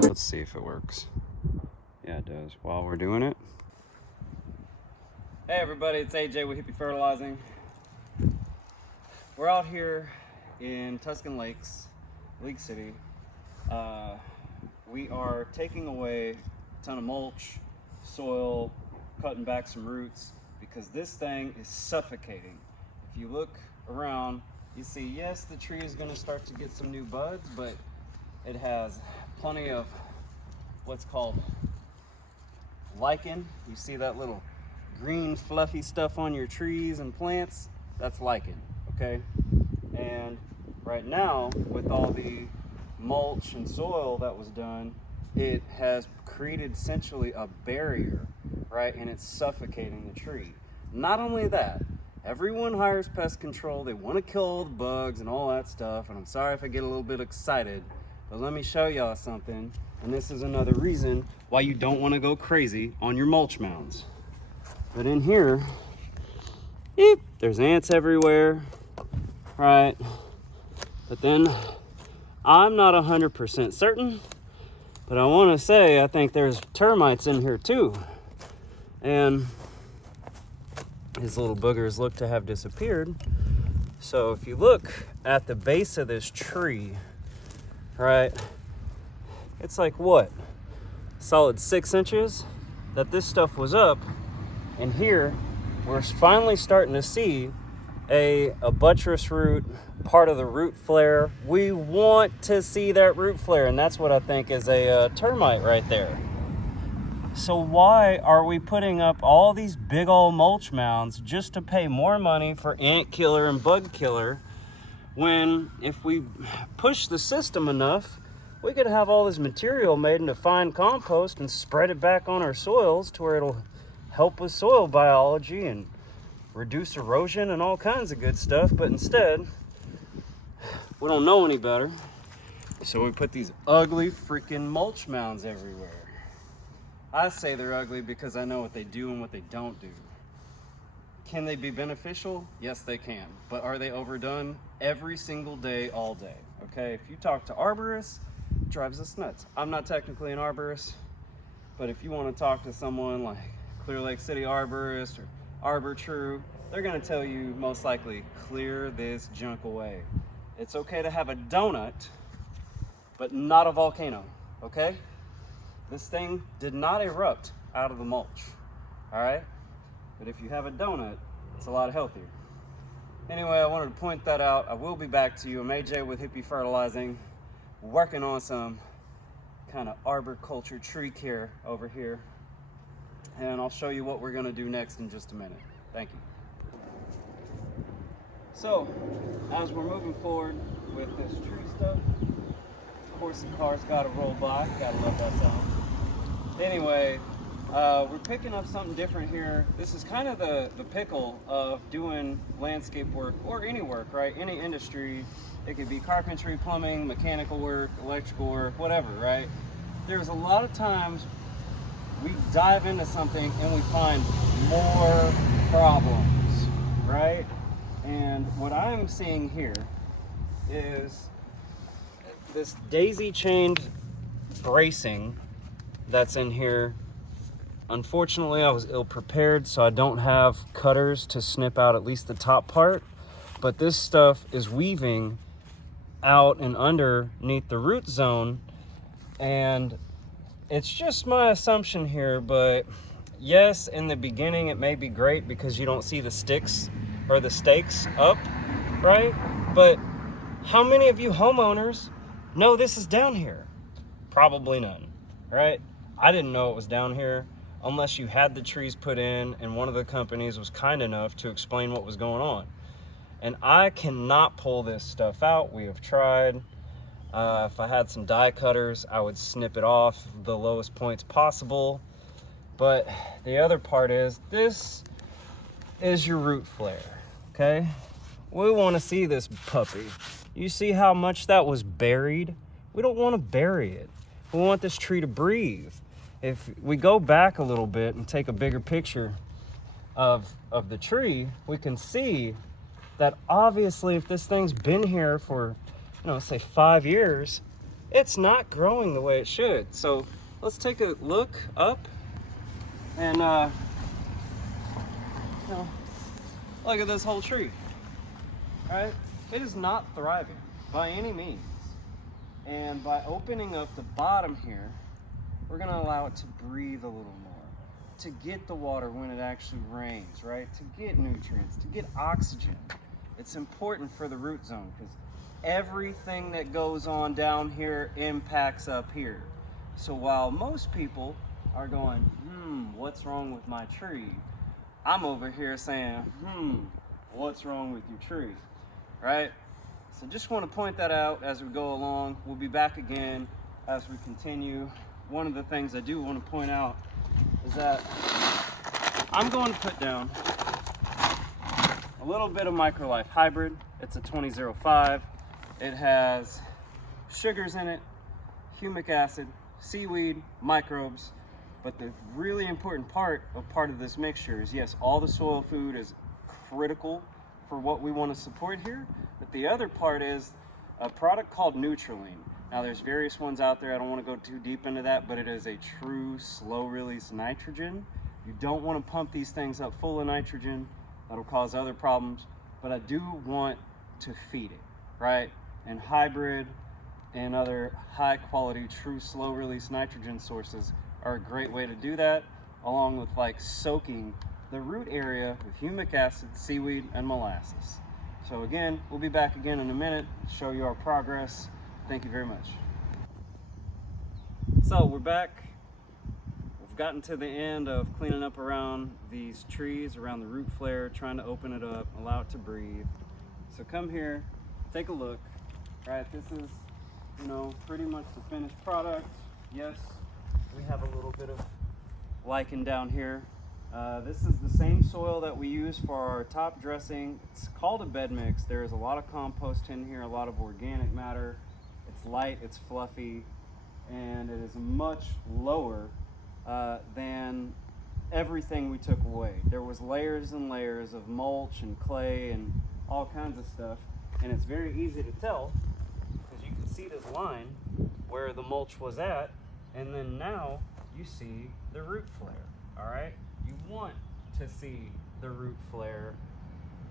Let's see if it works. Yeah, it does. While we're doing it. Hey everybody, it's AJ with Hippie Fertilizing. We're out here in Tuscan Lakes, League City. We are taking away a ton of mulch, soil, cutting back some roots because this thing is suffocating. If you look around, you see, yes, the tree is going to start to get some new buds, but it has plenty of what's called lichen. You see that little green fluffy stuff on your trees and plants? That's lichen, okay? And right now, with all the mulch and soil that was done, it has created essentially a barrier, right? And it's suffocating the tree. Not only that, everyone hires pest control. They want to kill all the bugs and all that stuff. And I'm sorry if I get a little bit excited, but let me show y'all something. And this is another reason why you don't want to go crazy on your mulch mounds. But in here, there's ants everywhere, right? But then I'm not 100% certain, but I want to say I think there's termites in here too. And his little boogers look to have disappeared. So if you look at the base of this tree, right, it's like what? Solid 6 inches that this stuff was up. And here we're finally starting to see a buttress root, part of the root flare. We want to see that root flare, and that's what I think is a termite right there. So why are we putting up all these big old mulch mounds just to pay more money for ant killer and bug killer, when if we push the system enough, we could have all this material made into fine compost and spread it back on our soils to where it'll help with soil biology and reduce erosion and all kinds of good stuff. But instead, we don't know any better, so we put these ugly freaking mulch mounds everywhere. I say they're ugly because I know what they do and what they don't do. Can they be beneficial? Yes, they can. But are they overdone every single day, all day? Okay, if you talk to arborists, it drives us nuts. I'm not technically an arborist, but if you want to talk to someone like Clear Lake City arborist or Arbor True, they're going to tell you most likely, clear this junk away. It's okay to have a donut, but not a volcano, okay? This thing did not erupt out of the mulch, all right? But if you have a donut, it's a lot healthier. Anyway, I wanted to point that out. I will be back to you. I'm AJ with Hippie Fertilizing, working on some kind of arboriculture tree care over here. And I'll show you what we're gonna do next in just a minute. Thank you. So, as we're moving forward with this tree stuff, of course the car's gotta roll by, gotta love that sound. Anyway, we're picking up something different here. This is kind of the pickle of doing landscape work, or any work, right? Any industry. It could be carpentry, plumbing, mechanical work, electrical work, whatever, right? There's a lot of times we dive into something and we find more problems, right? And what I'm seeing here is this daisy chained bracing that's in here. Unfortunately, I was ill prepared, so I don't have cutters to snip out at least the top part, but this stuff is weaving out and underneath the root zone, and it's just my assumption here, but yes, in the beginning it may be great because you don't see the sticks or the stakes up, right? But how many of you homeowners know this is down here? Probably none, right? I didn't know it was down here unless you had the trees put in and one of the companies was kind enough to explain what was going on. And I cannot pull this stuff out. We have tried. If I had some die cutters, I would snip it off the lowest points possible. But the other part is, this is your root flare, okay? We want to see this puppy. You see how much that was buried? We don't want to bury it. We want this tree to breathe. If we go back a little bit and take a bigger picture of the tree, we can see that obviously if this thing's been here for, you know, say 5 years, it's not growing the way it should. So let's take a look up and you know, look at this whole tree, right? It is not thriving by any means. And by opening up the bottom here, we're gonna allow it to breathe a little more, to get the water when it actually rains, right? To get nutrients, to get oxygen. It's important for the root zone because everything that goes on down here impacts up here. So while most people are going, what's wrong with my tree? I'm over here saying, what's wrong with your tree, right? So just want to point that out as we go along. We'll be back again as we continue. One of the things I do want to point out is that I'm going to put down a little bit of Microlife Hybrid. It's a 2005. It has sugars in it, humic acid, seaweed, microbes. But the really important part of this mixture is, yes, all the soil food is critical for what we want to support here. But the other part is a product called Nutriline. Now there's various ones out there. I don't want to go too deep into that, but it is a true slow release nitrogen. You don't want to pump these things up full of nitrogen. That'll cause other problems. But I do want to feed it, right? And hybrid and other high quality, true slow release nitrogen sources are a great way to do that, along with like soaking the root area with humic acid, seaweed, and molasses. So again, we'll be back again in a minute to show you our progress. Thank you very much. So we're back. We've gotten to the end of cleaning up around these trees, around the root flare, trying to open it up, allow it to breathe. So come here, take a look. Right, this is, you know, pretty much the finished product. Yes, we have a little bit of lichen down here. This is the same soil that we use for our top dressing. It's called a bed mix. There is a lot of compost in here, a lot of organic matter. It's light, it's fluffy, and it is much lower than everything we took away. There was layers and layers of mulch and clay and all kinds of stuff, and it's very easy to tell because you can see this line where the mulch was at, and then now you see the root flare. All right, you want to see the root flare.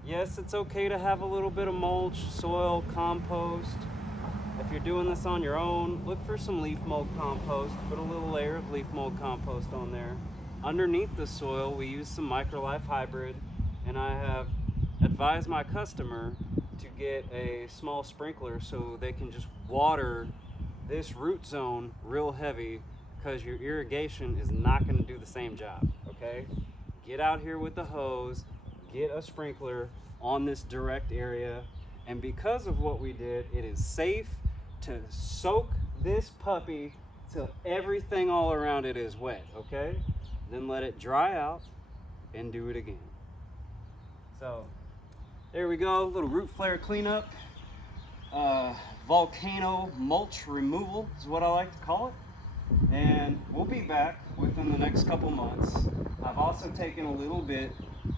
Yes, it's okay to have a little bit of mulch, soil, compost. If you're doing this on your own, look for some leaf mold compost. Put a little layer of leaf mold compost on there. Underneath the soil, we use some Microlife Hybrid, and I have advised my customer to get a small sprinkler so they can just water this root zone real heavy, because your irrigation is not going to do the same job, okay? Get out here with the hose, get a sprinkler on this direct area, and because of what we did, it is safe to soak this puppy till everything all around it is wet, okay? Then let it dry out and do it again. So there we go, little root flare cleanup. Volcano mulch removal is what I like to call it. And we'll be back within the next couple months. I've also taken a little bit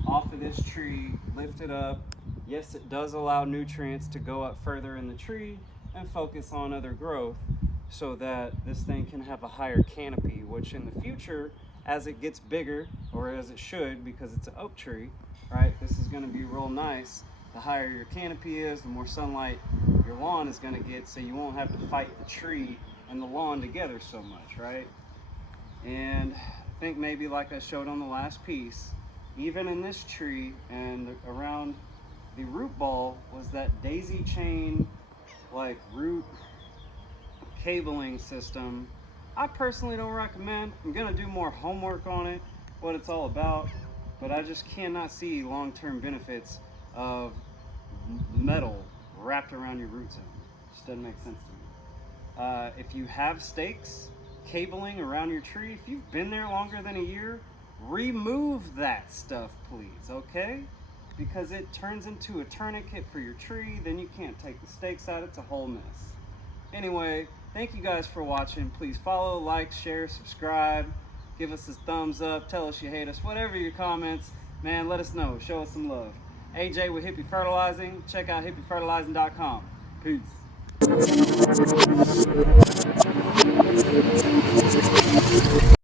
off of this tree, lifted up. Yes, it does allow nutrients to go up further in the tree and focus on other growth so that this thing can have a higher canopy, which in the future, as it gets bigger, or as it should because it's an oak tree, right, this is going to be real nice. The higher your canopy is, the more sunlight your lawn is going to get, so you won't have to fight the tree and the lawn together so much, right? And I think maybe like I showed on the last piece, even in this tree and around the root ball was that daisy chain like root cabling system. I personally don't recommend. I'm gonna do more homework on it, what it's all about, but I just cannot see long-term benefits of metal wrapped around your root zone. Just doesn't make sense to me. If you have stakes, cabling around your tree, if you've been there longer than a year, remove that stuff, please, okay? Because it turns into a tourniquet for your tree, then you can't take the stakes out, it's a whole mess. Anyway, thank you guys for watching. Please follow, like, share, subscribe, give us a thumbs up, tell us you hate us, whatever your comments, man, let us know, show us some love. AJ with Hippie Fertilizing. Check out hippiefertilizing.com. Peace.